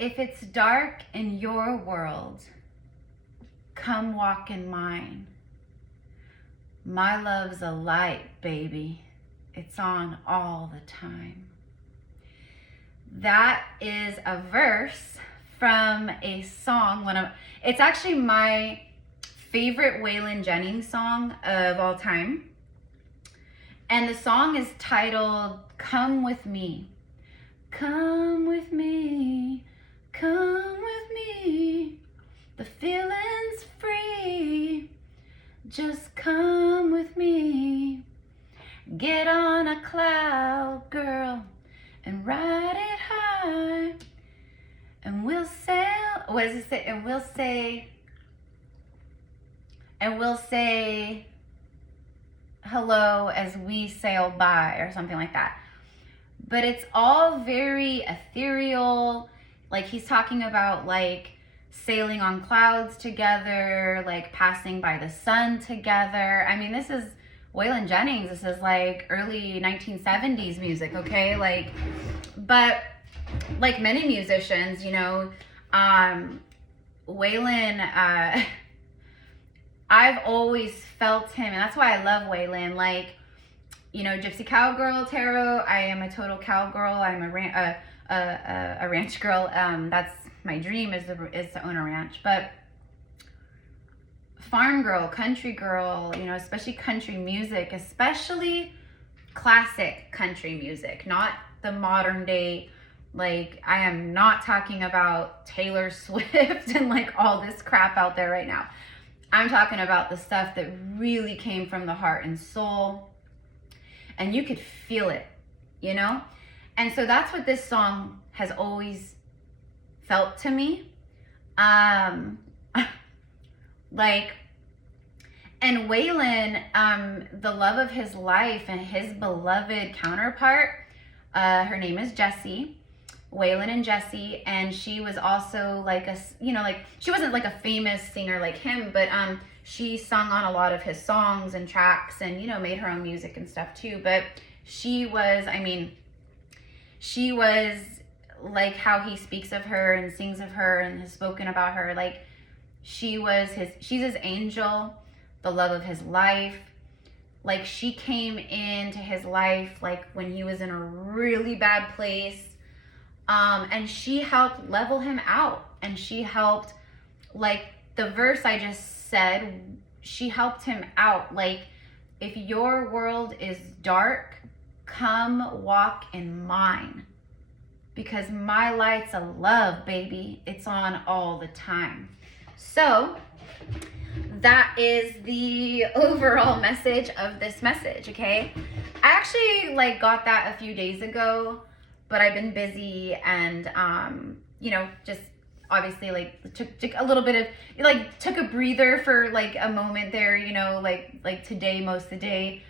If it's dark in your world, come walk in mine. My love's a light, baby. It's on all the time. That is a verse from a song. It's actually my favorite Waylon Jennings song of all time. And the song is titled Come With Me. Come with me, come with me. The feeling's free. Just come with me. Get on a cloud, girl, and ride it high. And we'll sail, what does it say? And we'll say hello as we sail by, or something like that. But it's all very ethereal. Like, he's talking about like sailing on clouds together, like passing by the sun together. I mean, this is Waylon Jennings. This is like early 1970s music, okay? Like, but like many musicians, you know, Waylon, I've always felt him, and that's why I love Waylon. Like, you know, GypsyCowgirlTarot, I am a total cowgirl. I'm a ranch girl. That's my dream, is to own a ranch. But farm girl, country girl, you know, especially country music, especially classic country music, not the modern day. Like, I am not talking about Taylor Swift and like all this crap out there right now. I'm talking about the stuff that really came from the heart and soul, and you could feel it, you know? And so that's what this song has always felt to me. Like, and Waylon, the love of his life and his beloved counterpart, her name is Jessie, Waylon and Jessie, and she was also like a, you know, like, she wasn't like a famous singer like him, but she sung on a lot of his songs and tracks, and, you know, made her own music and stuff too. But she was, I mean, she was like how he speaks of her and sings of her and has spoken about her. Like, she's his angel, the love of his life. Like, she came into his life like when he was in a really bad place. And she helped level him out, and she helped, like the verse I just said, she helped him out. Like, if your world is dark, come walk in mine, because my light's a love, baby. It's on all the time. So that is the overall message of this message, okay? I actually like got that a few days ago, but I've been busy, and you know, just obviously like took a little bit of, like, took a breather for like a moment there, you know, like today, most of the day.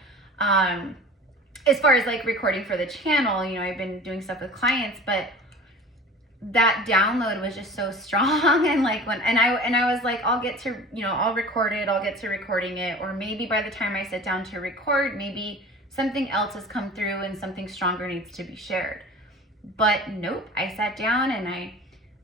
As far as like recording for the channel, you know, I've been doing stuff with clients, but that download was just so strong. And like I was like, I'll get to, you know, I'll record it, I'll get to recording it, or maybe by the time I sit down to record, maybe something else has come through and something stronger needs to be shared. But nope, I sat down and I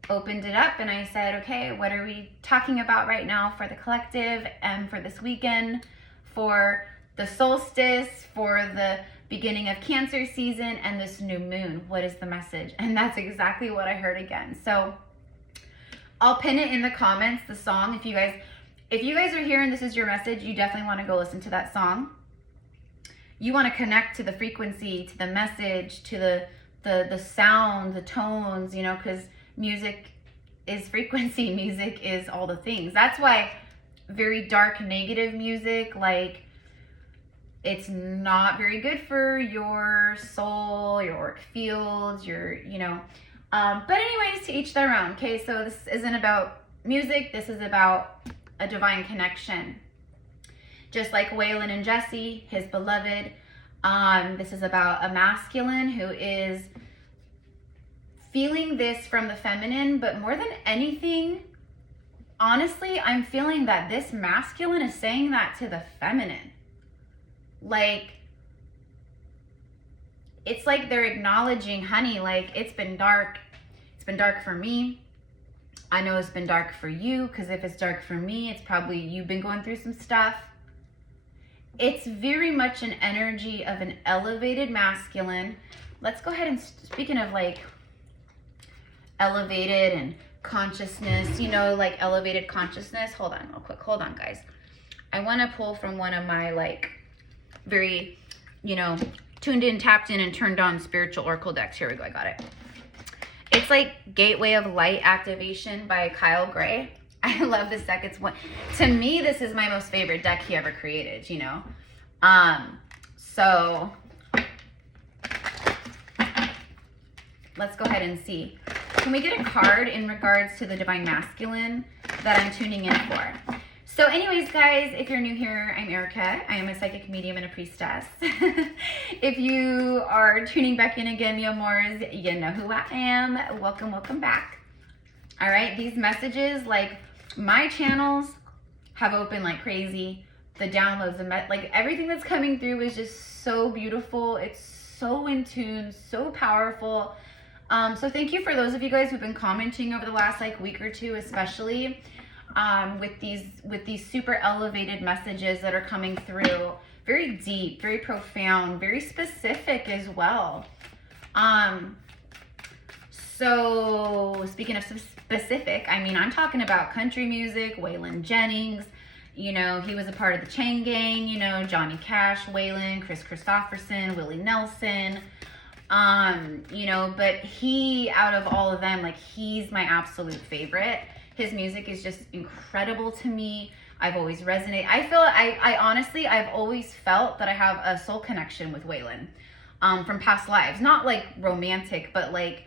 opened it up and I said, okay, what are we talking about right now for the collective and for this weekend, for the solstice, for the beginning of Cancer season, and this new moon? What is the message? And that's exactly what I heard again. So I'll pin it in the comments, the song. If you guys are here and this is your message, you definitely want to go listen to that song. You want to connect to the frequency, to the message, to the sound, the tones, you know, because music is frequency. Music is all the things. That's why very dark, negative music, like, it's not very good for your soul, your auric fields, your, you know. But anyways, to each their own, okay? So this isn't about music. This is about a divine connection. Just like Waylon and Jessie, his beloved. This is about a masculine who is feeling this from the feminine, but more than anything, honestly, I'm feeling that this masculine is saying that to the feminine. Like, it's like they're acknowledging, honey, like, it's been dark been dark for me. I know it's been dark for you, because if it's dark for me, it's probably you've been going through some stuff. It's very much an energy of an elevated masculine. Let's go ahead and, speaking of like elevated and consciousness, you know, like elevated consciousness. Hold on real quick. Hold on, guys. I want to pull from one of my like very, you know, tuned in, tapped in, and turned on spiritual oracle decks. Here we go. I got it. It's like Gateway of Light Activation by Kyle Gray. I love this deck. It's one, to me, this is my most favorite deck he ever created, you know. So let's go ahead and see. Can we get a card in regards to the Divine Masculine that I'm tuning in for? So anyways, guys, if you're new here, I'm Erica. I am a psychic medium and a priestess. If you are tuning back in again, mi amores, you know who I am. Welcome, welcome back. All right, these messages, like my channels have opened like crazy. The downloads, like everything that's coming through is just so beautiful. It's so in tune, so powerful. So thank you for those of you guys who've been commenting over the last like week or two, especially with these super elevated messages that are coming through. Very deep, very profound, very specific as well. So speaking of specific, I mean, I'm talking about country music, Waylon Jennings. You know, he was a part of the Chain Gang, you know, Johnny Cash, Waylon, Chris Christopherson, Willie Nelson. You know, but he, out of all of them, like, he's my absolute favorite. His music is just incredible to me. I've always resonated. I honestly, I've always felt that I have a soul connection with Waylon, from past lives. Not like romantic, but like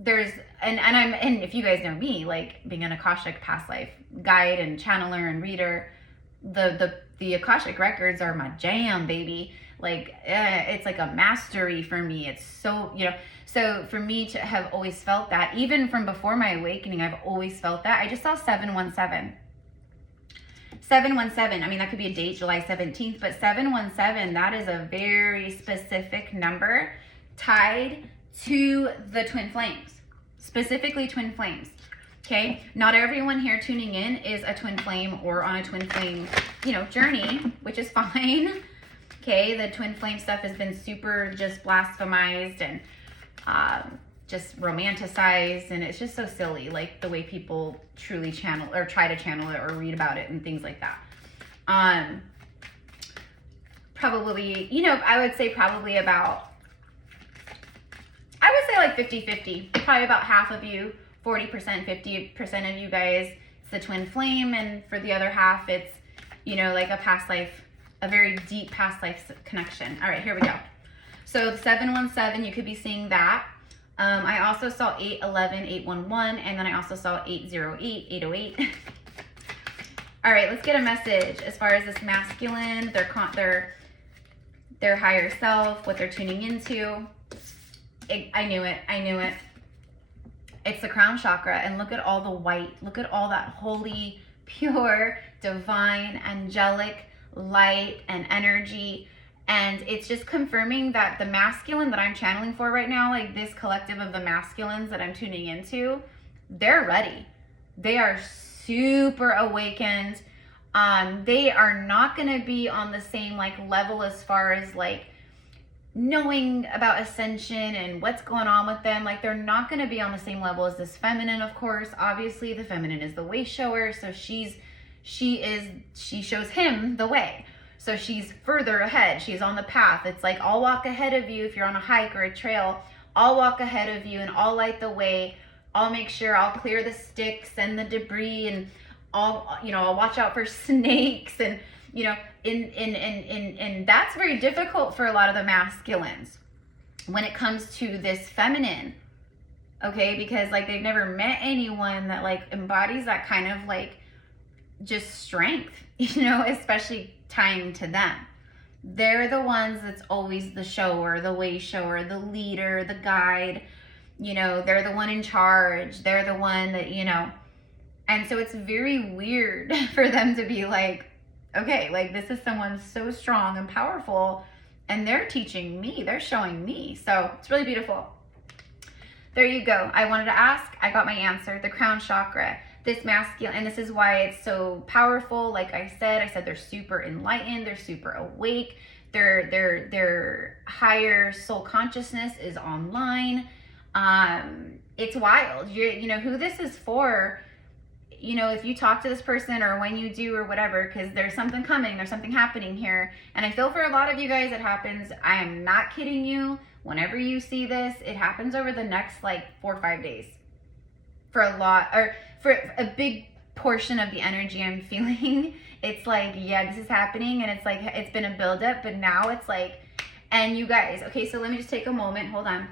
there's, and if you guys know me, like being an Akashic past life guide and channeler and reader, the Akashic records are my jam, baby. Like, it's like a mastery for me. It's so, you know, so for me to have always felt that, even from before my awakening, I've always felt that. I just saw 717. 717, I mean, that could be a date, July 17th, but 717, that is a very specific number tied to the twin flames, specifically twin flames. Okay, not everyone here tuning in is a twin flame or on a twin flame, you know, journey, which is fine. Okay, the twin flame stuff has been super just blasphemized and just romanticized, and it's just so silly, like the way people truly channel or try to channel it or read about it and things like that. Probably, you know, I would say probably about, I would say like 50-50, probably about half of you, 40%, 50% of you guys, it's the twin flame, and for the other half, it's, you know, like a past life, a very deep past life connection. All right, here we go. So the 717, you could be seeing that. I also saw 811, 811, and then I also saw 808, 808. All right, let's get a message as far as this masculine, their higher self, what they're tuning into. I knew it. It's the crown chakra, and look at all the white. Look at all that holy, pure, divine, angelic light and energy. And it's just confirming that the masculine that I'm channeling for right now, like this collective of the masculines that I'm tuning into, they're ready. They are super awakened. They are not going to be on the same like level as far as like knowing about ascension and what's going on with them. Like, they're not going to be on the same level as this feminine, of course. Obviously, the feminine is the way shower, so she shows him the way. So she's further ahead. She's on the path. It's like, I'll walk ahead of you if you're on a hike or a trail. I'll walk ahead of you and I'll light the way. I'll make sure I'll clear the sticks and the debris, and I'll watch out for snakes, and you know, and that's very difficult for a lot of the masculines when it comes to this feminine. Okay, because like they've never met anyone that like embodies that kind of like just strength, you know, especially tying to them. They're the ones that's always the shower, the way shower, the leader, the guide, you know, they're the one in charge. They're the one that, you know, and so it's very weird for them to be like, okay, like this is someone so strong and powerful, and they're teaching me, they're showing me. So it's really beautiful. there you go. I wanted to ask, I got my answer. The crown chakra, this masculine, and this is why it's so powerful. Like I said they're super enlightened, they're super awake, their higher soul consciousness is online. It's wild. You know who this is for. You know, if you talk to this person or when you do or whatever, because there's something coming, there's something happening here. And I feel for a lot of you guys it happens. I am not kidding you. Whenever you see this, it happens over the next like 4 or 5 days. For a lot, or for a big portion of the energy I'm feeling, it's like, yeah, this is happening, and it's like, it's been a buildup, but now it's like, and you guys, okay, so let me just take a moment, hold on.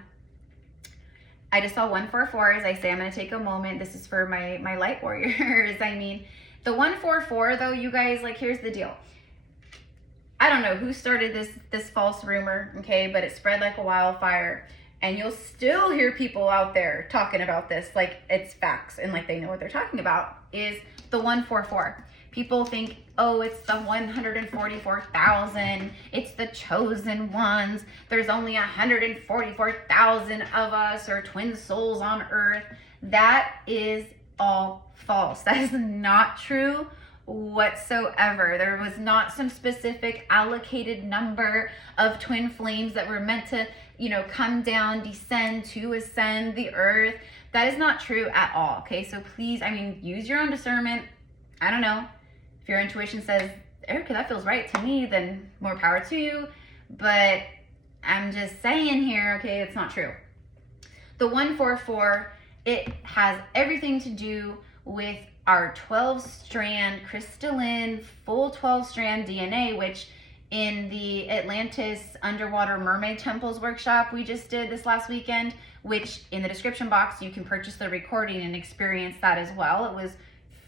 I just saw 144, as I say, I'm going to take a moment. This is for my light warriors. I mean, the 144 though, you guys, like, here's the deal. I don't know who started this false rumor, okay, but it spread like a wildfire, and you'll still hear people out there talking about this like it's facts and like they know what they're talking about, is the 144. People think, oh, it's the 144,000. It's the chosen ones. There's only 144,000 of us, or twin souls on earth. That is all false. That is not true whatsoever. There was not some specific allocated number of twin flames that were meant to, you know, come down, descend to ascend the earth. That is not true at all. Okay, so please, I mean, use your own discernment. I don't know. If your intuition says, Erica, that feels right to me, then more power to you. But I'm just saying here, okay, it's not true. The 144, it has everything to do with our 12-strand crystalline, full 12-strand DNA, which in the Atlantis Underwater Mermaid Temples workshop we just did this last weekend, which in the description box, you can purchase the recording and experience that as well. It was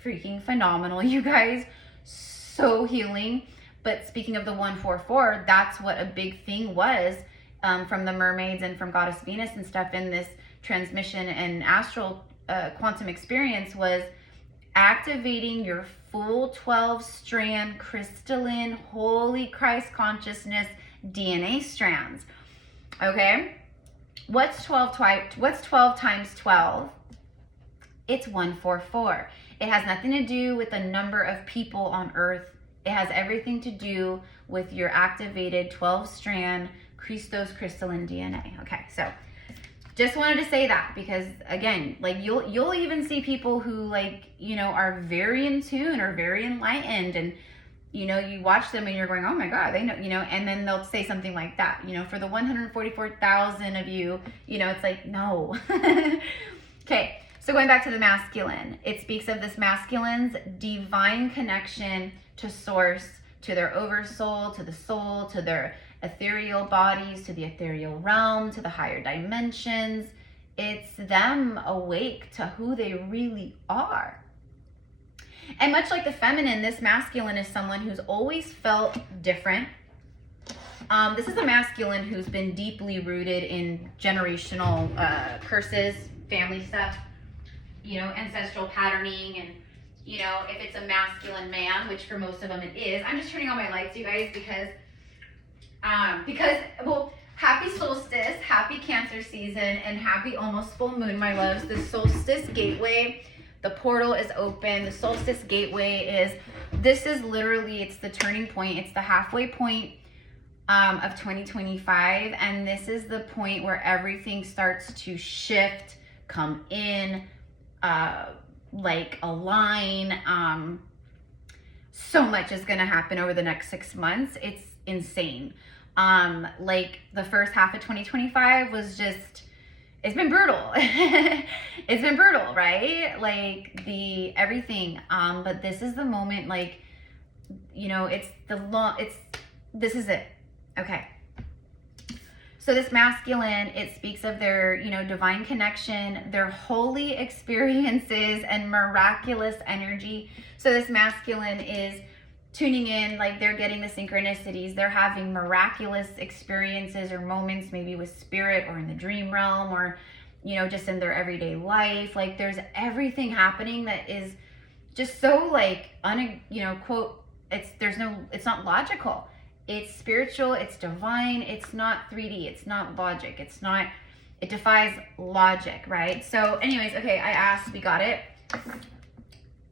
freaking phenomenal, you guys. So healing. But speaking of the 144, that's what a big thing was from the mermaids and from Goddess Venus and stuff in this transmission and astral quantum experience, was activating your full 12-strand crystalline holy Christ consciousness DNA strands. Okay, what's 12 times 12? It's 144. It has nothing to do with the number of people on earth. It has everything to do with your activated 12-strand Christos crystalline DNA. Okay, so just wanted to say that, because again, like you'll even see people who, like, you know, are very in tune or very enlightened, and you know, you watch them and you're going, oh my God, they know, you know, and then they'll say something like that, you know, for the 144,000 of you, you know, it's like, no. Okay. So going back to the masculine, it speaks of this masculine's divine connection to source, to their oversoul, to the soul, to their ethereal bodies, to the ethereal realm, to the higher dimensions. It's them awake to who they really are. And much like the feminine, this masculine is someone who's always felt different. This is a masculine who's been deeply rooted in generational curses, family stuff, you know, ancestral patterning, and, you know, if it's a masculine man, which for most of them it is. I'm just turning on my lights, you guys, because well, happy solstice, happy Cancer season, and happy almost full moon, my loves. The solstice gateway, the portal is open. The solstice gateway this is literally, it's the turning point. It's the halfway point of 2025. And this is the point where everything starts to shift, come in, like align. So much is going to happen over the next 6 months. It's insane. Like the first half of 2025 was just, it's been brutal. It's been brutal, right? Like everything. But this is the moment, like, you know, this is it. Okay. So this masculine, it speaks of their, you know, divine connection, their holy experiences and miraculous energy. So this masculine is tuning in, like they're getting the synchronicities, they're having miraculous experiences or moments, maybe with spirit or in the dream realm, or, you know, just in their everyday life. Like there's everything happening that is just so, like, you know, quote, it's not logical. It's spiritual, it's divine, it's not 3D, it's not logic, it's not, It defies logic, right? So anyways, okay, I asked, we got it.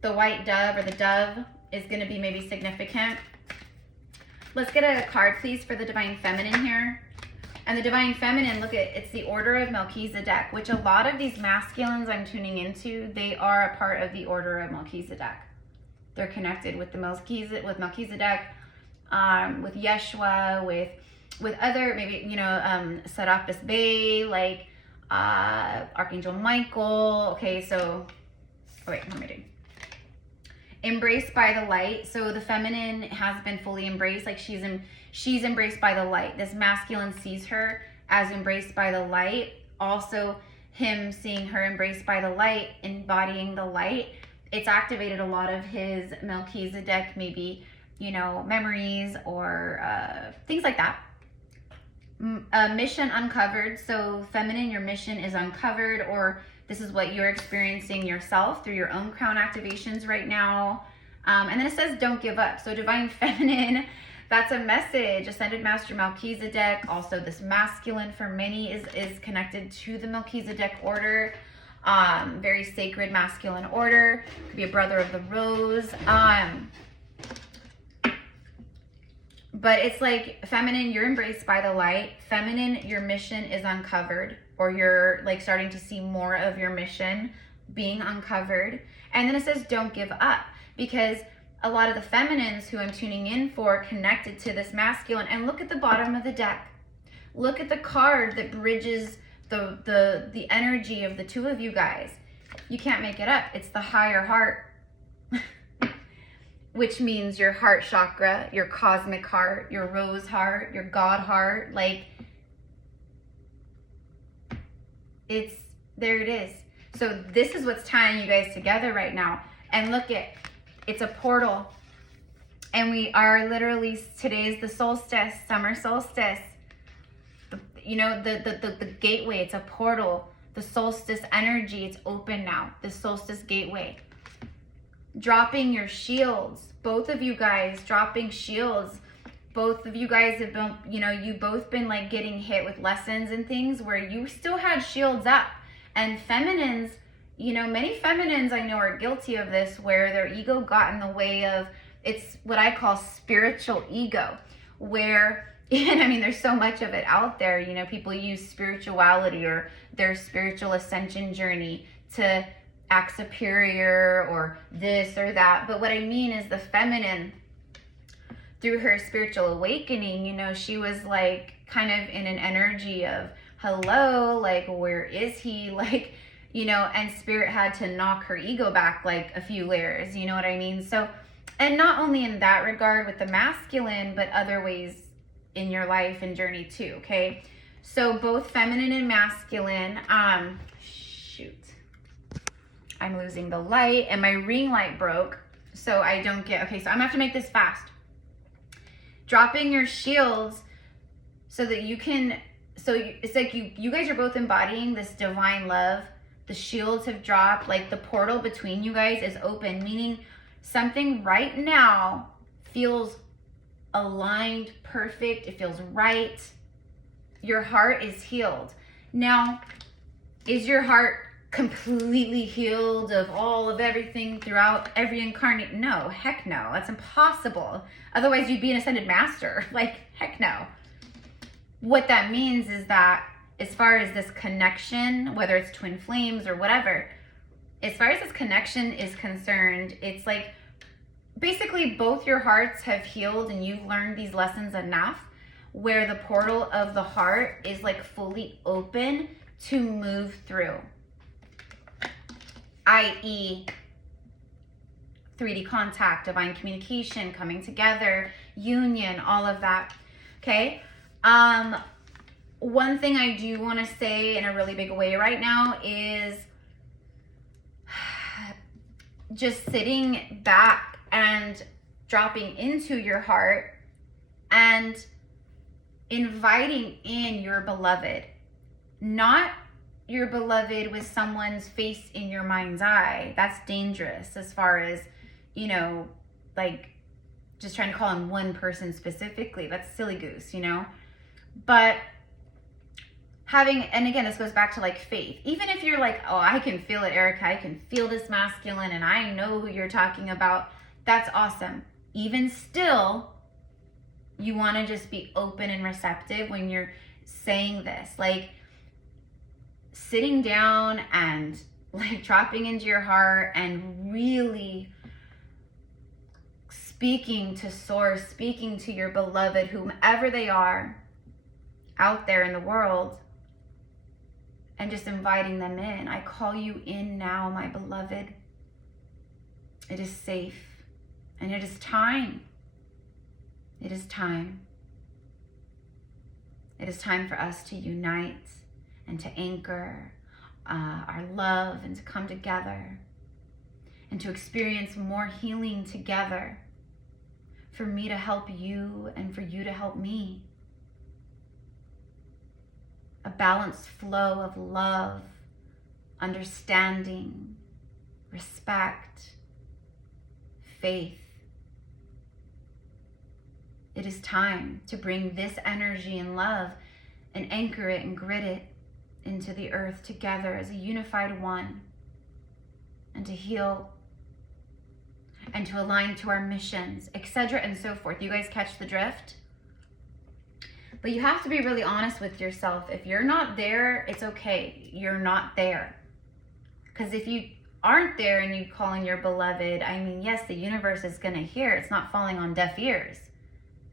The white dove or the dove is going to be maybe significant. Let's get a card, please, for the Divine Feminine here. And the Divine Feminine, look at, it's the Order of Melchizedek, which a lot of these masculines I'm tuning into, they are a part of the Order of Melchizedek. They're connected with the Melchizedek, with Yeshua, with other, maybe, you know, Serapis Bey, like Archangel Michael. Okay, so, oh wait, what am I doing? Embraced by the light. So the feminine has been fully embraced, like she's embraced by the light. This masculine sees her as embraced by the light. Also, him seeing her embraced by the light, embodying the light, it's activated a lot of his Melchizedek, maybe, you know, memories or things like that. Mission uncovered. So feminine, your mission is uncovered, or this is what you're experiencing yourself through your own crown activations right now. And then it says, don't give up. So Divine Feminine, that's a message. Ascended Master Melchizedek. Also, this masculine for many is connected to the Melchizedek order. Very sacred masculine order. Could be a brother of the rose. But it's like, feminine, you're embraced by the light. Feminine, your mission is uncovered, or you're like starting to see more of your mission being uncovered. And then it says, don't give up, because a lot of the feminines who I'm tuning in for connected to this masculine. And look at the bottom of the deck. Look at the card that bridges the energy of the two of you guys. You can't make it up. It's the higher heart. Which means your heart chakra, your cosmic heart, your rose heart, your God heart. Like, there it is. So this is what's tying you guys together right now. And look at, it's a portal. And we are literally, today is the solstice, summer solstice. You know, the gateway, it's a portal. The solstice energy, it's open now. The solstice gateway. Dropping your shields. Both of you guys dropping shields. Both of you guys have been, you know, you've both been like getting hit with lessons and things where you still had shields up. And feminines, you know, many feminines I know are guilty of this, where their ego got in the way of, it's what I call spiritual ego, where, and I mean, there's so much of it out there, you know, people use spirituality or their spiritual ascension journey to act superior or this or that. But what I mean is the feminine, through her spiritual awakening, you know, she was like kind of in an energy of, hello, like, where is he? Like, you know, and spirit had to knock her ego back like a few layers, you know what I mean? So, and not only in that regard with the masculine, but other ways in your life and journey too, okay? So both feminine and masculine, shoot. I'm losing the light and my ring light broke, so I don't get, okay, so I'm gonna have to make this fast. Dropping your shields so that you can, so it's like you guys are both embodying this divine love. The shields have dropped, like the portal between you guys is open, meaning something right now feels aligned, perfect, it feels right. Your heart is healed. Now, is your heart completely healed of all of everything throughout every incarnate? No, heck no, that's impossible. Otherwise you'd be an ascended master. Like, heck no. What that means is that as far as this connection, whether it's twin flames or whatever, as far as this connection is concerned, it's like basically both your hearts have healed and you've learned these lessons enough where the portal of the heart is like fully open to move through. i.e. 3D contact, divine communication, coming together, union, all of that, okay? One thing I do want to say in a really big way right now is just sitting back and dropping into your heart and inviting in your beloved, not your beloved with someone's face in your mind's eye. That's dangerous as far as, you know, like just trying to call on one person specifically. That's silly goose, you know? But having, and again, this goes back to like faith. Even if you're like, oh, I can feel it, Erica, I can feel this masculine and I know who you're talking about. That's awesome. Even still, you want to just be open and receptive when you're saying this. Like sitting down and like dropping into your heart and really speaking to source, speaking to your beloved, whomever they are out there in the world, and just inviting them in. I call you in now, my beloved. It is safe and it is time. It is time. It is time for us to unite and to anchor our love and to come together and to experience more healing together, for me to help you and for you to help me. A balanced flow of love, understanding, respect, faith. It is time to bring this energy and love and anchor it and grit it into the earth together as a unified one, and to heal and to align to our missions, etc. and so forth. You guys catch the drift? But you have to be really honest with yourself. If you're not there, it's okay. You're not there. Because if you aren't there and you call in your beloved, I mean, yes, the universe is going to hear. It's not falling on deaf ears.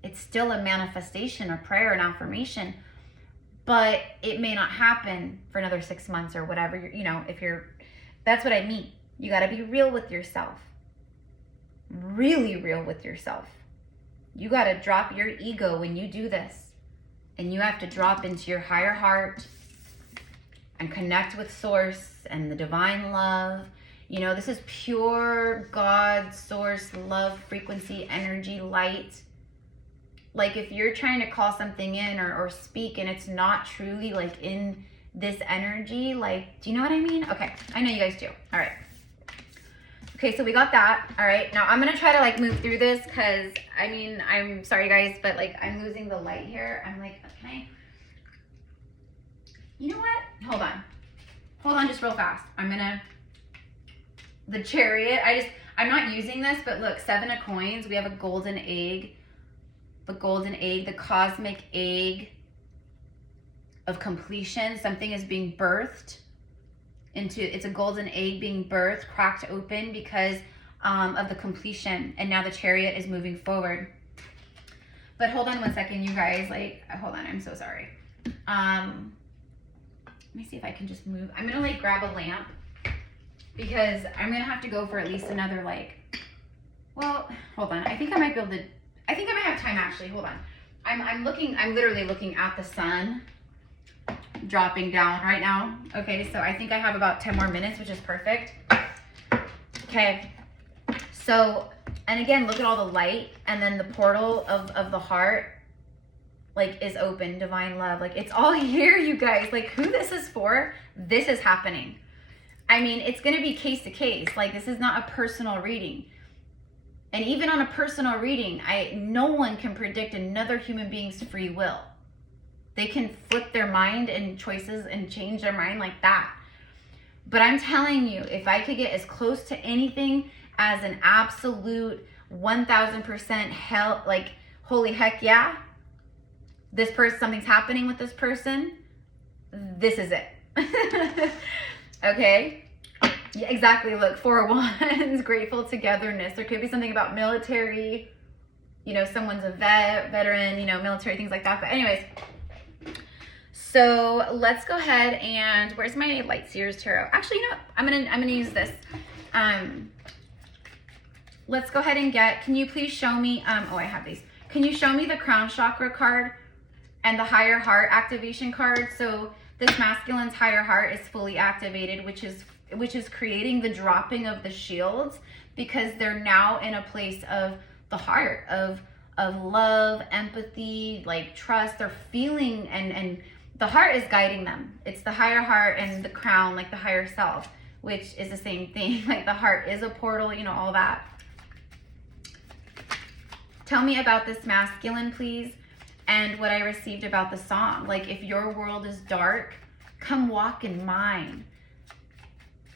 It's still a manifestation, a prayer, an affirmation. But it may not happen for another 6 months or whatever. You know, that's what I mean. You got to be real with yourself. Really real with yourself. You got to drop your ego when you do this. And you have to drop into your higher heart and connect with source and the divine love. You know, this is pure God, source, love, frequency, energy, light. Like if you're trying to call something in or speak and it's not truly like in this energy, like, do you know what I mean? Okay, I know you guys do. All right. Okay, so we got that. All right, now I'm gonna try to like move through this because I mean, I'm sorry guys, but like I'm losing the light here. I'm like, can I? You know what? Hold on just real fast. The chariot, I'm not using this, but look, 7 of coins. We have a golden egg, the cosmic egg of completion. Something is being birthed. It's a golden egg being birthed, cracked open because of the completion, and now the chariot is moving forward. But hold on 1 second, you guys. Like, hold on, I'm so sorry. Let me see if I can just move. I'm gonna like grab a lamp because I'm gonna have to go for at least another like. Well, hold on. I think I might be able to. I think I might have time actually. Hold on. I'm literally looking at the sun dropping down right now. Okay, so I think I have about 10 more minutes, which is perfect. Okay, so, and again, look at all the light, and then the portal of the heart, like, is open, divine love. Like, it's all here, you guys. Like, who this is for, this is happening. I mean, it's going to be case to case. Like, this is not a personal reading. And even on a personal reading, no one can predict another human being's free will. They can flip their mind and choices and change their mind like that. But I'm telling you, if I could get as close to anything as an absolute 1000% hell, like, holy heck yeah, this person, something's happening with this person, this is it. Okay? Yeah, exactly. Look, 4 of Wands, grateful togetherness. There could be something about military, you know, someone's a veteran, you know, military, things like that. But anyways, so let's go ahead and, where's my Light Seers Tarot? Actually, you know what? I'm gonna use this. Let's go ahead and can you please show me, oh, I have these. Can you show me the Crown Chakra card and the Higher Heart activation card? So this masculine's higher heart is fully activated, which is creating the dropping of the shields, because they're now in a place of the heart, of love, empathy, like trust. They're feeling, and the heart is guiding them. It's the higher heart and the crown, like the higher self, which is the same thing. Like the heart is a portal, you know, all that. Tell me about this masculine, please. and what I received about the song. Like, if your world is dark, come walk in mine.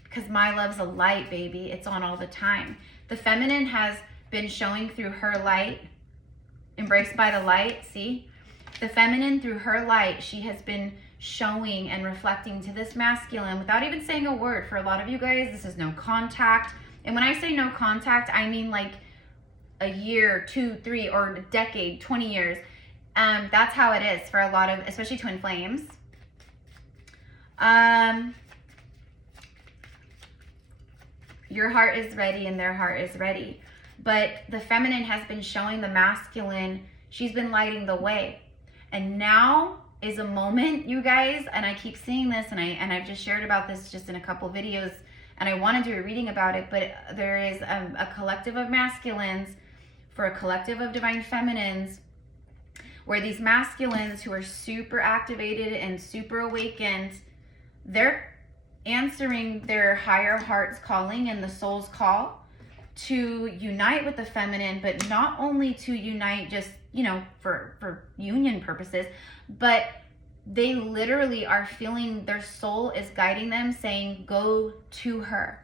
Because my love's a light, baby. It's on all the time. The feminine has been showing through her light, embraced by the light, see? The feminine, through her light, she has been showing and reflecting to this masculine without even saying a word. For a lot of you guys, this is no contact. And when I say no contact, I mean like a year, 2, 3, or a decade, 20 years. That's how it is for a lot of, especially twin flames. Your heart is ready and their heart is ready. But the feminine has been showing the masculine, she's been lighting the way. And now is a moment, you guys, and I keep seeing this, and I've just shared about this just in a couple videos, and I want to do a reading about it, but there is a collective of masculines for a collective of divine feminines, where these masculines who are super activated and super awakened, they're answering their higher heart's calling and the soul's call to unite with the feminine, but not only to unite just, you know, for union purposes, but they literally are feeling their soul is guiding them, saying, go to her.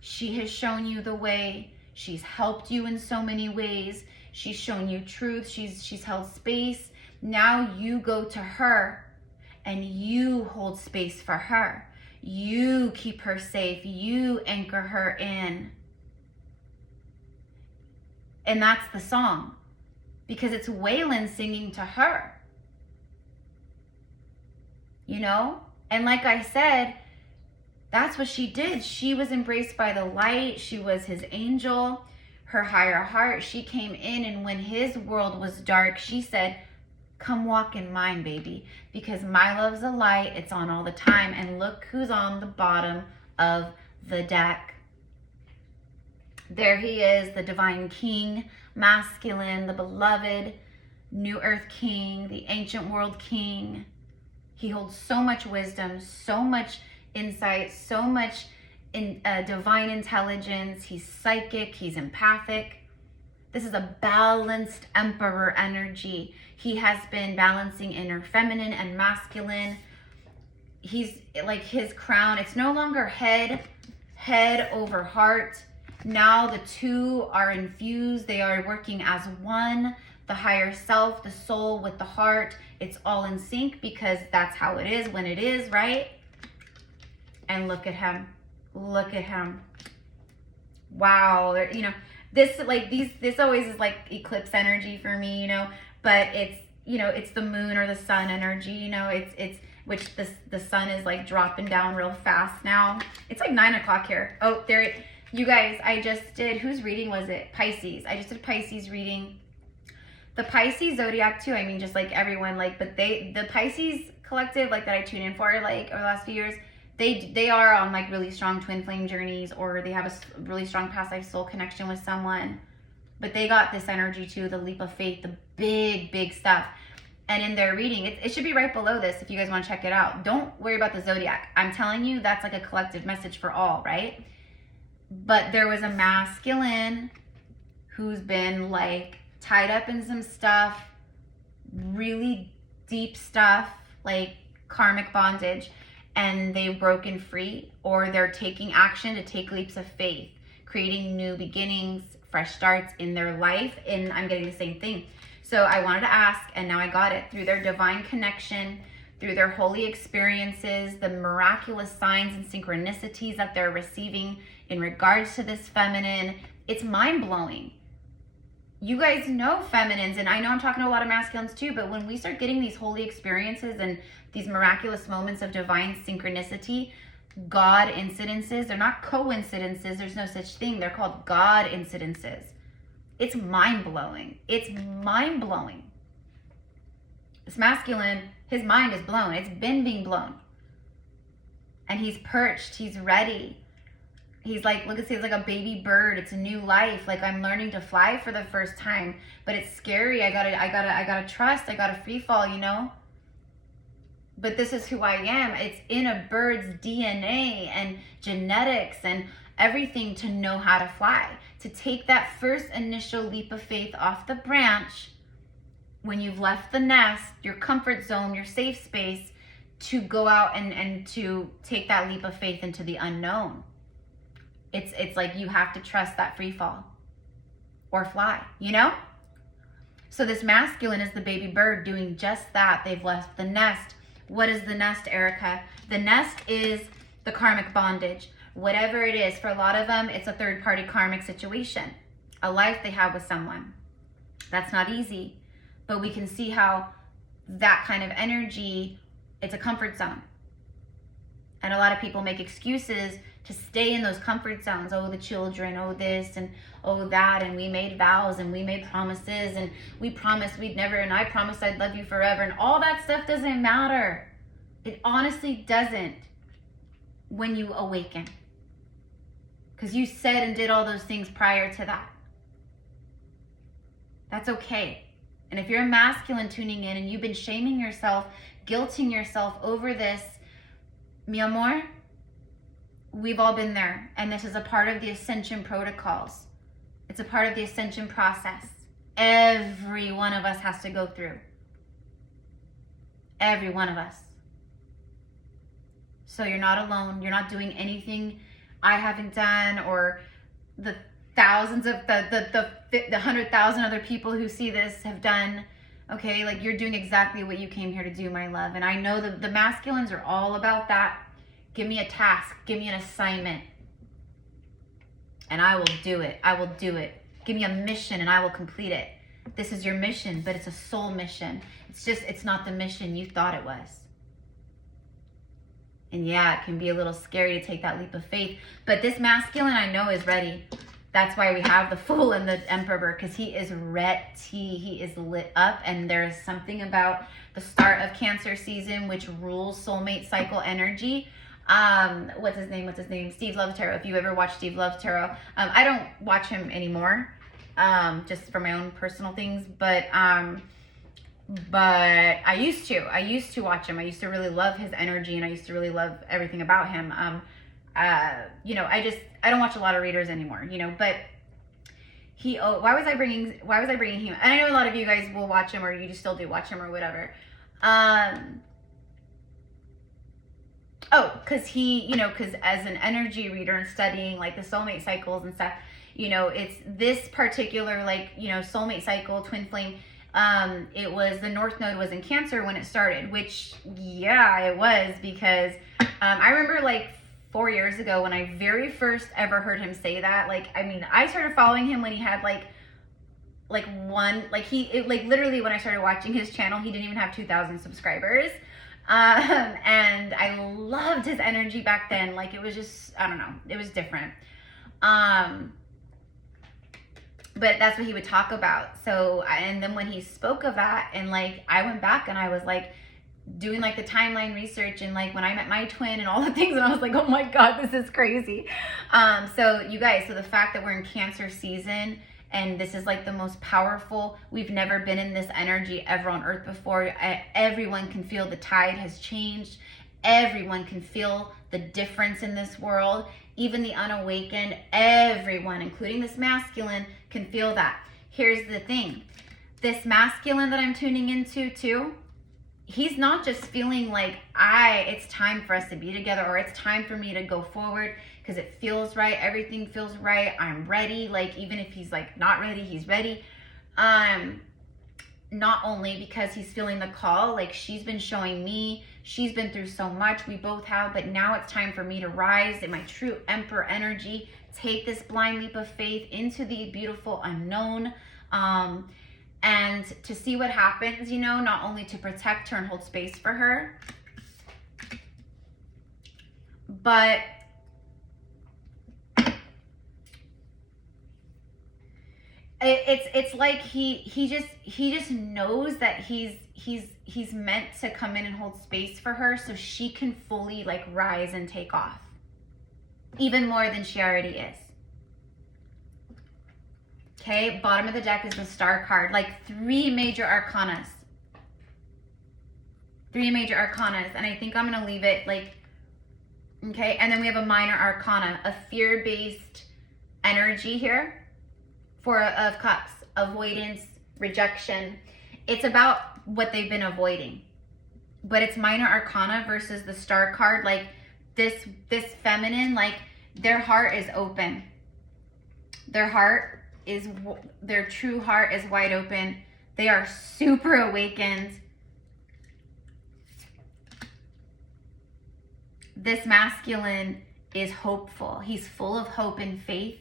She has shown you the way. She's helped you in so many ways. She's shown you truth. She's held space. Now you go to her and you hold space for her. You keep her safe. You anchor her in. And that's the song, because it's Waylon singing to her, you know? And like I said, that's what she did. She was embraced by the light. She was his angel, her higher heart. She came in, and when his world was dark, she said, come walk in mine, baby, because my love's a light. It's on all the time. And look who's on the bottom of the deck. There he is, the divine king, masculine, the beloved new earth king, the ancient world king. He holds so much wisdom, so much insight, so much divine intelligence. He's psychic, he's empathic. This is a balanced emperor energy. He has been balancing inner feminine and masculine. He's like his crown. It's no longer head over heart. Now the two are infused. They are working as one. The higher self, the soul with the heart. It's all in sync, because that's how it is when it is, right? And look at him. Look at him. Wow. You know, this always is like eclipse energy for me, you know, but it's, you know, it's the moon or the sun energy, you know, it's which the sun is like dropping down real fast now. It's like 9 o'clock here. Oh, there. You guys, I just did, whose reading was it? Pisces. I just did Pisces reading. The Pisces zodiac too, I mean, just like everyone, like, but the Pisces collective, like, that I tune in for, like, over the last few years, they are on, like, really strong twin flame journeys, or they have a really strong past life soul connection with someone. But they got this energy too, the leap of faith, the big stuff. And in their reading, it should be right below this if you guys want to check it out. Don't worry about the zodiac. I'm telling you, that's like a collective message for all, right? But there was a masculine who's been like tied up in some stuff, really deep stuff, like karmic bondage, and they've broken free, or they're taking action to take leaps of faith, creating new beginnings, fresh starts in their life. And I'm getting the same thing. So I wanted to ask, and now I got it, through their divine connection, through their holy experiences, the miraculous signs and synchronicities that they're receiving in regards to this feminine, it's mind-blowing. You guys know feminines, and I know I'm talking to a lot of masculines too, but when we start getting these holy experiences and these miraculous moments of divine synchronicity, God incidences, they're not coincidences, there's no such thing, they're called God incidences. It's mind-blowing. It's mind-blowing. This masculine, his mind is blown. It's been being blown. And he's perched. He's ready. He's like, look at, he's like a baby bird. It's a new life. Like, I'm learning to fly for the first time, but it's scary. I gotta trust. I gotta free fall, you know? But this is who I am. It's in a bird's DNA and genetics and everything to know how to fly, to take that first initial leap of faith off the branch when you've left the nest, your comfort zone, your safe space, to go out and to take that leap of faith into the unknown. It's like you have to trust that free fall or fly, you know? So this masculine is the baby bird doing just that. They've left the nest. What is the nest, Erica? The nest is the karmic bondage. Whatever it is, for a lot of them, it's a third-party karmic situation, a life they have with someone. That's not easy, but we can see how that kind of energy, it's a comfort zone. And a lot of people make excuses to stay in those comfort zones. Oh, the children, oh this, and oh that, and we made vows, and we made promises, and we promised we'd never, and I promised I'd love you forever, and all that stuff doesn't matter. It honestly doesn't when you awaken. Because you said and did all those things prior to that. That's okay. And if you're a masculine tuning in and you've been shaming yourself, guilting yourself over this, mi amor, we've all been there. And this is a part of the ascension protocols. It's a part of the ascension process. Every one of us has to go through. Every one of us. So you're not alone. You're not doing anything I haven't done, or the thousands of the 100,000 other people who see this have done. Okay, like you're doing exactly what you came here to do, my love. And I know the masculines are all about that. Give me a task, give me an assignment, and I will do it. I will do it. Give me a mission and I will complete it. This is your mission, but it's a soul mission. It's not the mission you thought it was. And yeah, it can be a little scary to take that leap of faith. But this masculine, I know, is ready. That's why we have the Fool and the Emperor, because he is ready. He is lit up. And there is something about the start of Cancer season, which rules soulmate cycle energy. What's his name? Steve Loves Tarot. If you ever watch Steve Loves Tarot. I don't watch him anymore, just for my own personal things. But I used to watch him. I used to really love his energy, and I used to really love everything about him. You know, I don't watch a lot of readers anymore, you know, but why was I bringing him? And I know a lot of you guys will watch him, or you just still do watch him or whatever. Cause as an energy reader and studying like the soulmate cycles and stuff, you know, it's this particular, like, you know, soulmate cycle, twin flame. It was, the North Node was in Cancer when it started, which, yeah, it was, because I remember like 4 years ago when I very first ever heard him say that. Like, I mean, I started following him when he had literally when I started watching his channel, he didn't even have 2,000 subscribers. And I loved his energy back then. Like, it was just, I don't know, it was different. But that's what he would talk about. So, and then when he spoke of that, and like, I went back and I was like doing like the timeline research, and like when I met my twin and all the things, and I was like, oh my God, this is crazy. So you guys, so the fact that we're in Cancer season, and this is like the most powerful, we've never been in this energy ever on earth before. Everyone can feel the tide has changed. Everyone can feel the difference in this world. Even the unawakened, everyone, including this masculine, can feel that. Here's the thing. This masculine that I'm tuning into too, he's not just feeling like it's time for us to be together, or it's time for me to go forward because it feels right. Everything feels right. I'm ready. Like, even if he's like not ready, he's ready. Not only because he's feeling the call, like she's been showing me, she's been through so much, we both have, but now it's time for me to rise in my true Emperor energy, take this blind leap of faith into the beautiful unknown, and to see what happens, you know, not only to protect her and hold space for her, but it's like he just knows that he's meant to come in and hold space for her, so she can fully like rise and take off even more than she already is. Okay, bottom of the deck is the Star card, like three major arcanas, and I think I'm gonna leave it like, okay, and then we have a minor arcana, a fear-based energy here. Four of Cups, avoidance, rejection. It's about what they've been avoiding. But it's minor arcana versus the star card. Like this feminine, like their heart is open. Their true heart is wide open. They are super awakened. This masculine is hopeful. He's full of hope and faith.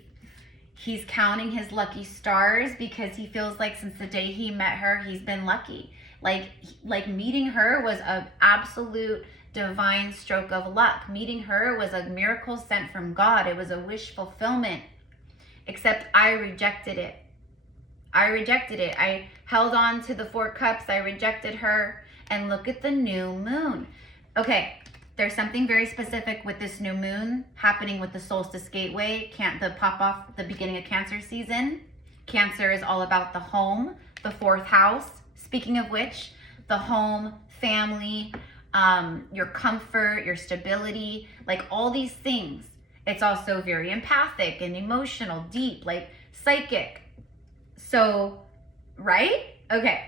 He's counting his lucky stars because he feels like since the day he met her, he's been lucky. Like meeting her was an absolute divine stroke of luck. Meeting her was a miracle sent from God. It was a wish fulfillment. Except I rejected it. I held on to the 4 cups. I rejected her. And look at the new moon. Okay, there's something very specific with this new moon happening with the solstice gateway. The pop off the beginning of Cancer season. Cancer is all about the home, the 4th house. Speaking of which, the home, family, your comfort, your stability, like all these things. It's also very empathic and emotional, deep, like psychic. So, right? Okay.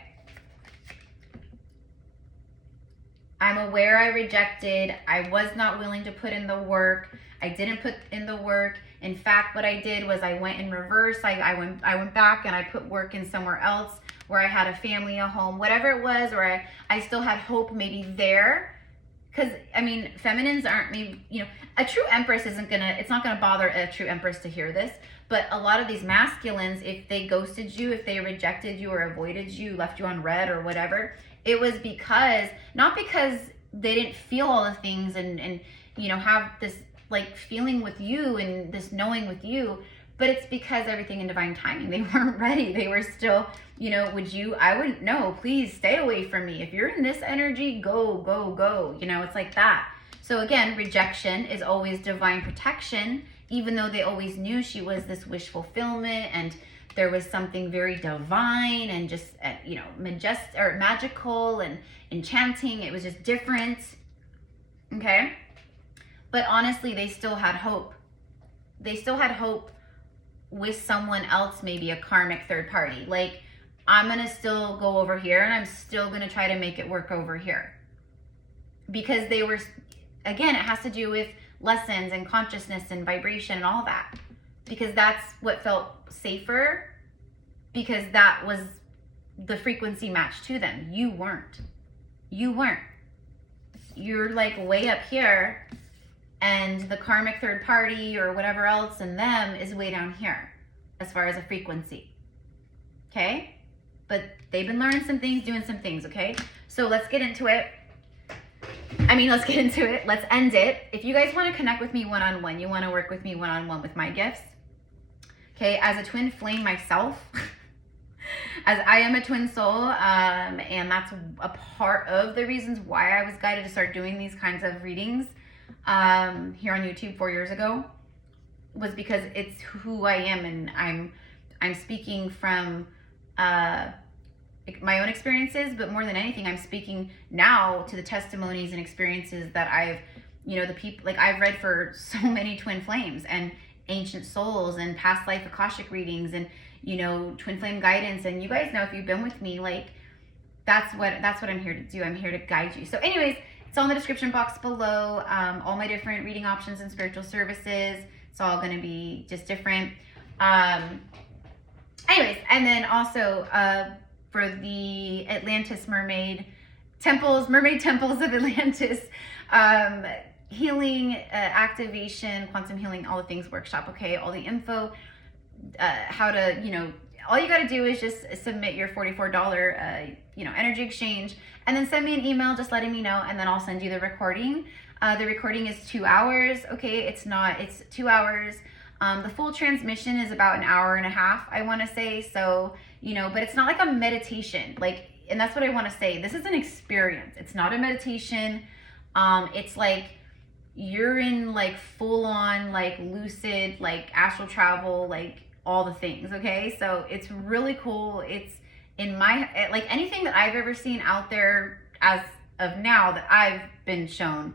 I'm aware I rejected. I was not willing to put in the work. I didn't put in the work. In fact, what I did was I went in reverse. I went back and I put work in somewhere else where I had a family, a home, whatever it was, or I still had hope maybe there. Because, I mean, feminines aren't maybe, you know, a true empress it's not gonna bother a true empress to hear this, but a lot of these masculines, if they ghosted you, if they rejected you or avoided you, left you on red or whatever, it was not because they didn't feel all the things and you know, have this like feeling with you and this knowing with you, but it's because everything in divine timing. They weren't ready. They were still, you know, I wouldn't know, please stay away from me. If you're in this energy, go, you know, it's like that. So again, rejection is always divine protection, even though they always knew she was this wish fulfillment and there was something very divine and just, you know, majestic or magical and enchanting. It was just different. Okay. But honestly, they still had hope. They still had hope with someone else, maybe a karmic third party. Like, I'm going to still go over here and I'm still going to try to make it work over here. Because they were, again, it has to do with lessons and consciousness and vibration and all that. Because that's what felt safer. Because that was the frequency match to them. You weren't. You're like way up here. And the karmic third party or whatever else in them is way down here as far as a frequency. Okay? But they've been learning some things, doing some things, okay? So let's get into it. Let's end it. If you guys want to connect with me one-on-one, you want to work with me one-on-one with my gifts, okay? As a twin flame myself, as I am a twin soul, and that's a part of the reasons why I was guided to start doing these kinds of readings here on YouTube 4 years ago, was because it's who I am, and I'm speaking from my own experiences, but more than anything, I'm speaking now to the testimonies and experiences that I've, you know, the people, like I've read for so many twin flames and ancient souls and past life Akashic readings and, you know, twin flame guidance. And you guys know, if you've been with me, like that's what I'm here to do. I'm here to guide you. So anyways, it's all in the description box below. All my different reading options and spiritual services. It's all going to be just different. Anyways, and then also for the Atlantis mermaid temples of Atlantis, healing, activation, quantum healing, all the things workshop, okay? All the info, how to, you know, all you got to do is just submit your $44, you know, energy exchange, and then send me an email just letting me know, and then I'll send you the recording. The recording is 2 hours, okay? It's 2 hours. The full transmission is about an hour and a half, I want to say. So, you know, but it's not like a meditation, like, and that's what I want to say. This is an experience. It's not a meditation. It's like you're in like full on like lucid, like astral travel, like all the things. Okay. So it's really cool. It's in my, like anything that I've ever seen out there as of now that I've been shown,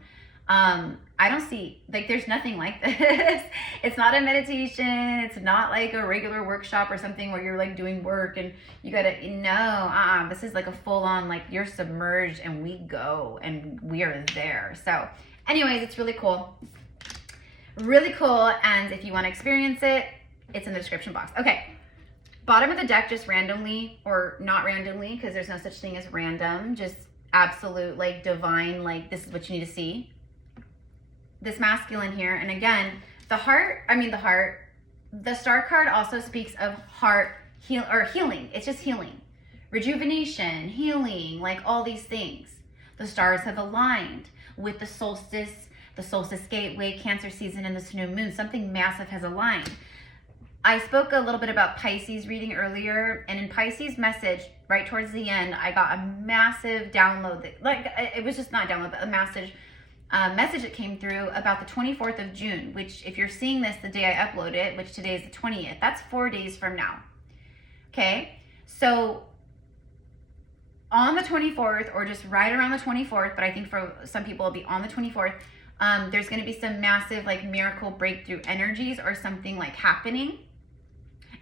I don't see, like, there's nothing like this. It's not a meditation. It's not like a regular workshop or something where you're like doing work and you gotta, no, this is like a full on, like, you're submerged and we go and we are there. So anyways, it's really cool. Really cool. And if you want to experience it, it's in the description box. Okay. Bottom of the deck, just randomly, or not randomly, because there's no such thing as random, just absolute, like, divine, like, this is what you need to see. This masculine here, and again, the star card also speaks of heart healing. It's just healing, rejuvenation, healing, like all these things. The stars have aligned with the solstice gateway, Cancer season, and this new moon. Something massive has aligned. I spoke a little bit about Pisces reading earlier, and in Pisces message, right towards the end, I got a massive download. It was just not download, but a message that came through about the 24th of June, which if you're seeing this the day I upload it, which today is the 20th, that's 4 days from now. Okay, so on the 24th, or just right around the 24th, but I think for some people it'll be on the 24th, there's going to be some massive, like, miracle breakthrough energies or something like happening.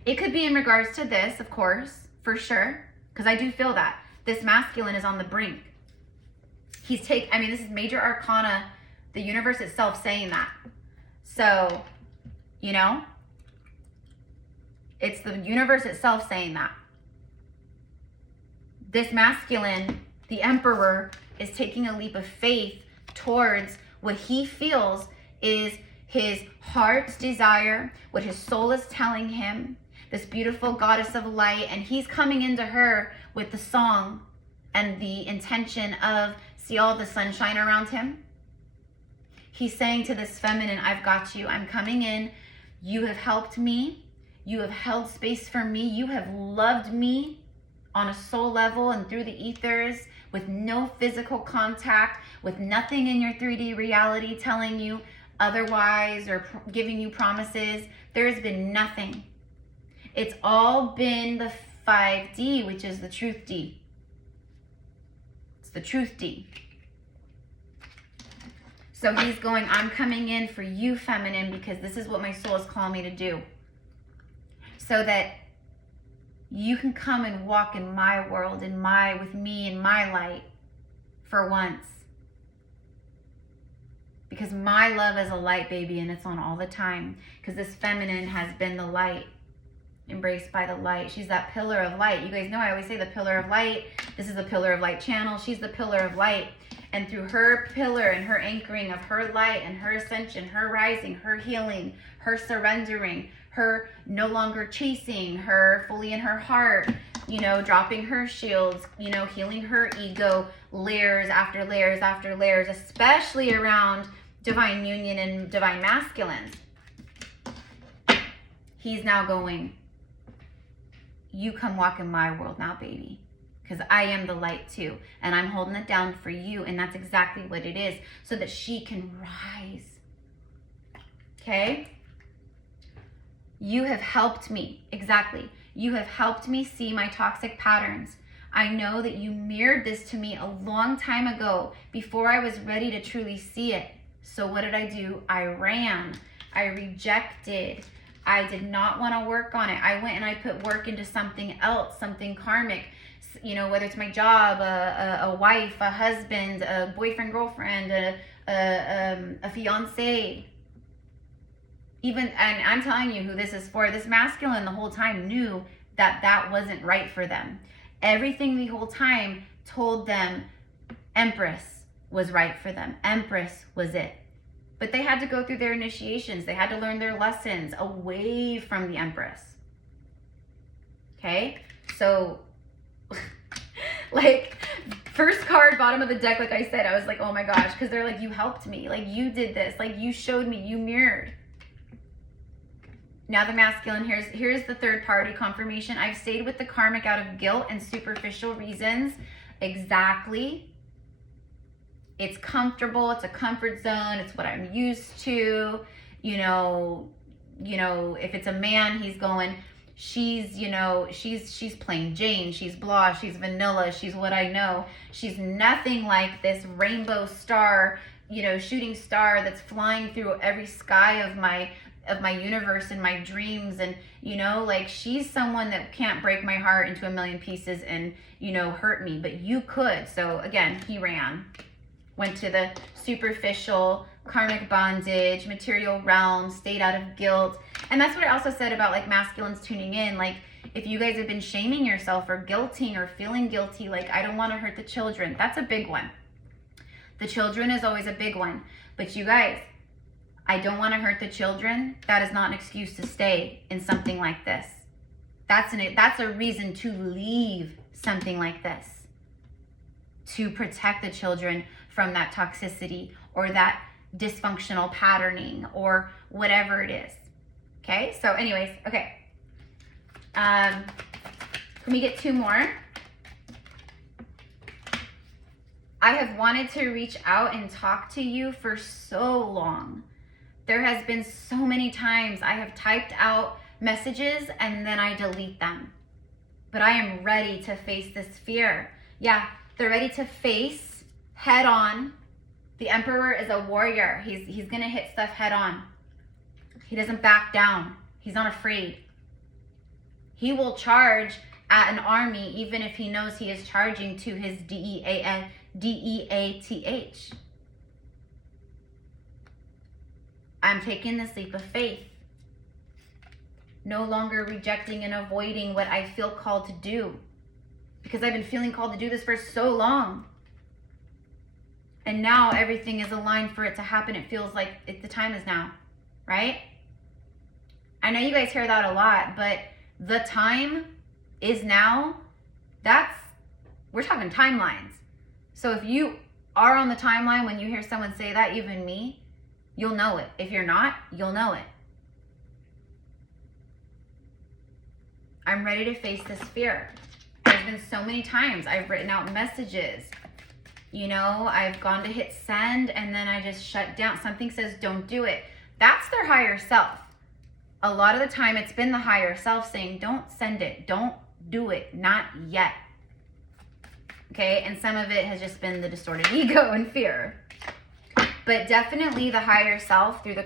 It could be in regards to this, of course, for sure, because I do feel that this masculine is on the brink. This is major arcana, the universe itself saying that. So, it's the universe itself saying that. This masculine, the emperor, is taking a leap of faith towards what he feels is his heart's desire, what his soul is telling him, this beautiful goddess of light, and he's coming into her with the song and the intention of, see all the sunshine around him? He's saying to this feminine, I've got you, I'm coming in, you have helped me, you have held space for me, you have loved me on a soul level and through the ethers with no physical contact, with nothing in your 3D reality telling you otherwise or giving you promises. There's been nothing. It's all been the 5D, which is the truth D. It's the truth D. So he's going, I'm coming in for you, feminine, because this is what my soul is calling me to do. So that you can come and walk in my world, with me, in my light, for once. Because my love is a light, baby, and it's on all the time. Because this feminine has been the light, embraced by the light. She's that pillar of light. You guys know I always say the pillar of light. This is the pillar of light channel. She's the pillar of light. And through her pillar and her anchoring of her light and her ascension, her rising, her healing, her surrendering, her no longer chasing, her fully in her heart, dropping her shields, healing her ego, layers after layers after layers, especially around divine union and divine masculines. He's now going, you come walk in my world now, baby, because I am the light too, and I'm holding it down for you, and that's exactly what it is, so that she can rise. Okay? You have helped me, exactly. You have helped me see my toxic patterns. I know that you mirrored this to me a long time ago, before I was ready to truly see it. So what did I do? I ran. I rejected. I did not want to work on it. I went and I put work into something else, something karmic, whether it's my job, a wife, a husband, a boyfriend, girlfriend, a fiance. And I'm telling you who this is for. This masculine the whole time knew that that wasn't right for them. Everything the whole time told them Empress was right for them. Empress was it. But they had to go through their initiations. They had to learn their lessons away from the Empress. Okay? So, like, first card, bottom of the deck, like I said, I was like, oh my gosh, because they're like, you helped me. Like, you did this. Like, you showed me. You mirrored. Now the masculine, here's the third party confirmation. I've stayed with the karmic out of guilt and superficial reasons. Exactly. It's comfortable. It's a comfort zone. It's what I'm used to. If it's a man, he's going, she's plain Jane. She's blah. She's vanilla. She's what I know. She's nothing like this rainbow star you know, shooting star that's flying through every sky of my universe and my dreams. And, you know, like, she's someone that can't break my heart into a million pieces and, you know, hurt me, but you could. So again, he went to the superficial, karmic bondage, material realm, stayed out of guilt. And that's what I also said about like masculines tuning in. Like, if you guys have been shaming yourself or guilting or feeling guilty, like, I don't want to hurt the children, that's a big one. The children is always a big one. But you guys, I don't want to hurt the children, that is not an excuse to stay in something like this. That's a reason to leave something like this, to protect the children from that toxicity or that dysfunctional patterning or whatever it is. Okay, so anyways, okay. Let me get 2 more. I have wanted to reach out and talk to you for so long. There has been so many times I have typed out messages and then I delete them. But I am ready to face this fear. Yeah, they're ready to face head on. The Emperor is a warrior. He's gonna hit stuff head on. He doesn't back down. He's not afraid. He will charge at an army even if he knows he is charging to his DEATH. I'm taking this leap of faith. No longer rejecting and avoiding what I feel called to do, because I've been feeling called to do this for so long. And now everything is aligned for it to happen. It feels like the time is now, right? I know you guys hear that a lot, but the time is now. We're talking timelines. So if you are on the timeline when you hear someone say that, even me, you'll know it. If you're not, you'll know it. I'm ready to face this fear. There's been so many times I've written out messages. You know, I've gone to hit send and then I just shut down. Something says, don't do it. That's their higher self. A lot of the time it's been the higher self saying, don't send it. Don't do it. Not yet. Okay, and some of it has just been the distorted ego and fear. But definitely the higher self through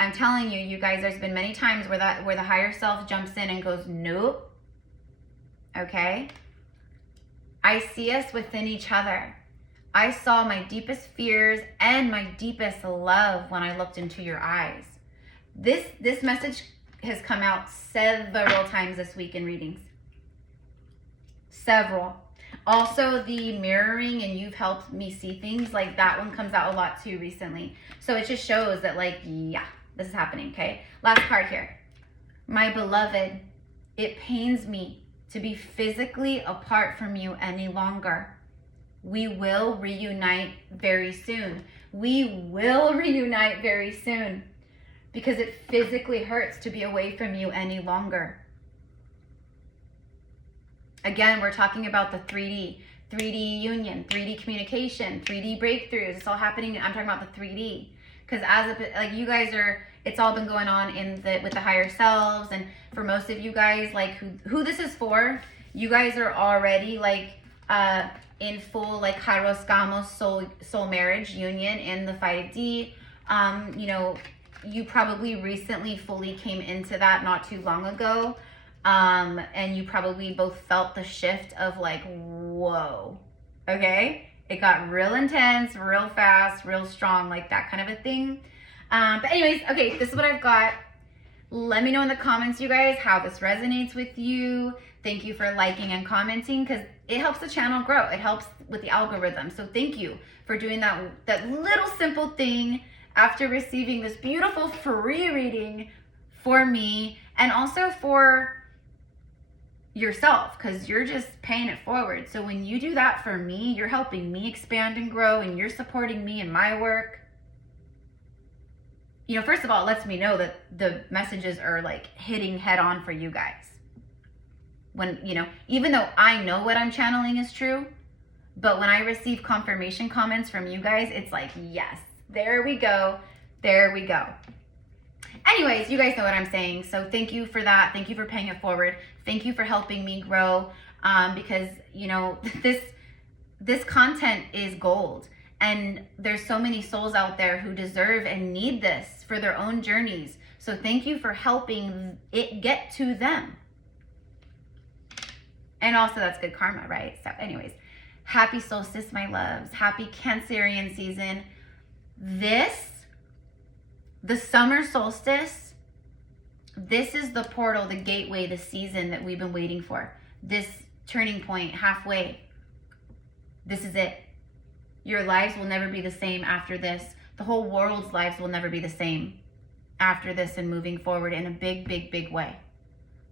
I'm telling you, you guys, there's been many times where the higher self jumps in and goes, nope. Okay? I see us within each other. I saw my deepest fears and my deepest love when I looked into your eyes. This message has come out several times this week in readings. Several. Also, the mirroring and you've helped me see things, like that one comes out a lot too recently. So it just shows that, like, yeah, this is happening, okay? Last card here. My beloved, it pains me to be physically apart from you any longer. We will reunite very soon. We will reunite very soon, because it physically hurts to be away from you any longer. Again, we're talking about the 3D union, 3D communication, 3D breakthroughs. It's all happening. I'm talking about the 3D, because like you guys are, it's all been going on with the higher selves. And for most of you guys, like who this is for, you guys are already like in full like Kairos Gamos soul marriage union in the 5D. You know, you probably recently fully came into that not too long ago. And you probably both felt the shift of like, whoa, okay? It got real intense, real fast, real strong, like that kind of a thing. But anyways, okay, this is what I've got. Let me know in the comments, you guys, how this resonates with you. Thank you for liking and commenting, because it helps the channel grow. It helps with the algorithm. So thank you for doing that little simple thing after receiving this beautiful free reading for me, and also for yourself, because you're just paying it forward. So when you do that for me, you're helping me expand and grow, and you're supporting me in my work. You know, first of all, it lets me know that the messages are like hitting head on for you guys. When, you know, even though I know what I'm channeling is true, but when I receive confirmation comments from you guys, it's like, yes, there we go. There we go. Anyways, you guys know what I'm saying. So thank you for that. Thank you for paying it forward. Thank you for helping me grow, because, you know, this content is gold. And there's so many souls out there who deserve and need this for their own journeys. So thank you for helping it get to them. And also that's good karma, right? So anyways, happy solstice, my loves. Happy Cancerian season. The summer solstice, this is the portal, the gateway, the season that we've been waiting for. This turning point, halfway. This is it. Your lives will never be the same after this. The whole world's lives will never be the same after this and moving forward in a big, big, big way.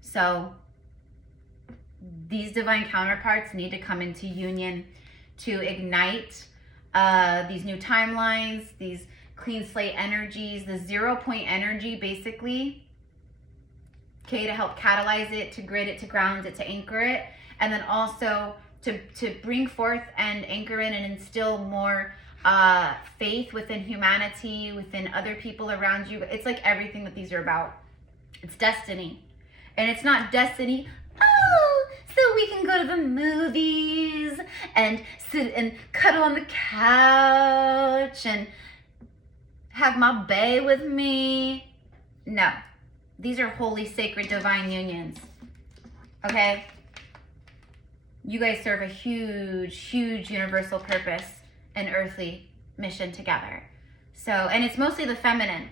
So these divine counterparts need to come into union to ignite these new timelines, these clean slate energies, the 0 point energy basically, okay, to help catalyze it, to grid it, to ground it, to anchor it, and then also to bring forth and anchor in and instill more faith within humanity, within other people around you. It's like everything that these are about. It's destiny. And it's not destiny, oh, so we can go to the movies and sit and cuddle on the couch and have my bae with me. No, these are holy, sacred, divine unions, okay? You guys serve a huge, huge universal purpose and earthly mission together. So, and it's mostly the feminine.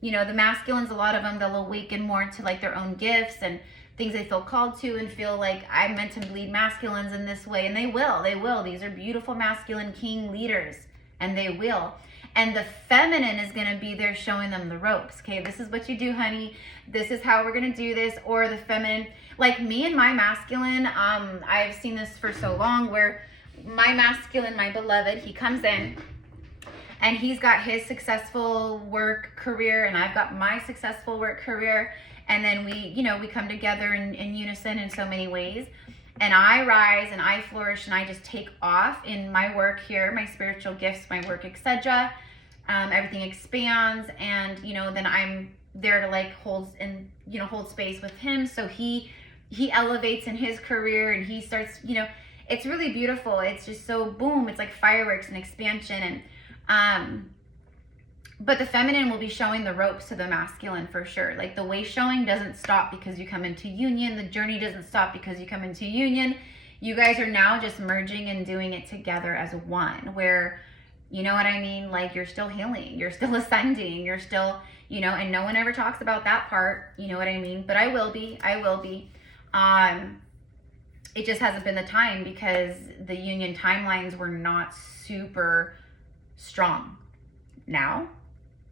You know, the masculines, a lot of them, they'll awaken more to like their own gifts and things they feel called to and feel like I'm meant to lead masculines in this way. And they will. These are beautiful masculine king leaders, and they will. And the feminine is going to be there showing them the ropes. Okay, this is what you do, honey. This is how we're going to do this. Or the feminine, like me and my masculine, I've seen this for so long where my masculine, my beloved, he comes in and he's got his successful work career and I've got my successful work career. And then we, you know, we come together in unison in so many ways. And I rise and I flourish and I just take off in my work here, my spiritual gifts, my work, etc. Everything expands, and you know, then I'm there to like hold space with him. So he elevates in his career and he starts, you know, it's really beautiful. It's just so boom. It's like fireworks and expansion. And but the feminine will be showing the ropes to the masculine for sure. Like the way showing doesn't stop because you come into union. The journey doesn't stop because you come into union. You guys are now just merging and doing it together as one, where, you know what I mean? Like you're still healing, you're still ascending, you're still, you know, and no one ever talks about that part, you know what I mean? But I will be. It just hasn't been the time because the union timelines were not super strong. Now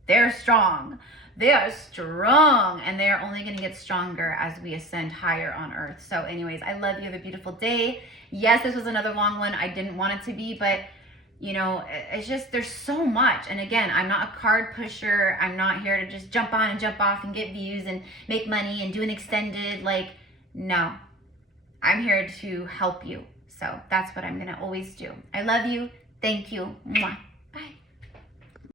they're strong. They are strong, and they are only going to get stronger as we ascend higher on earth. So anyways, I love you. Have a beautiful day. Yes, this was another long one. I didn't want it to be, but you know, it's just, there's so much. And again, I'm not a card pusher. I'm not here to just jump on and jump off and get views and make money and do an extended, like, no. I'm here to help you. So that's what I'm going to always do. I love you. Thank you. Mwah. Bye.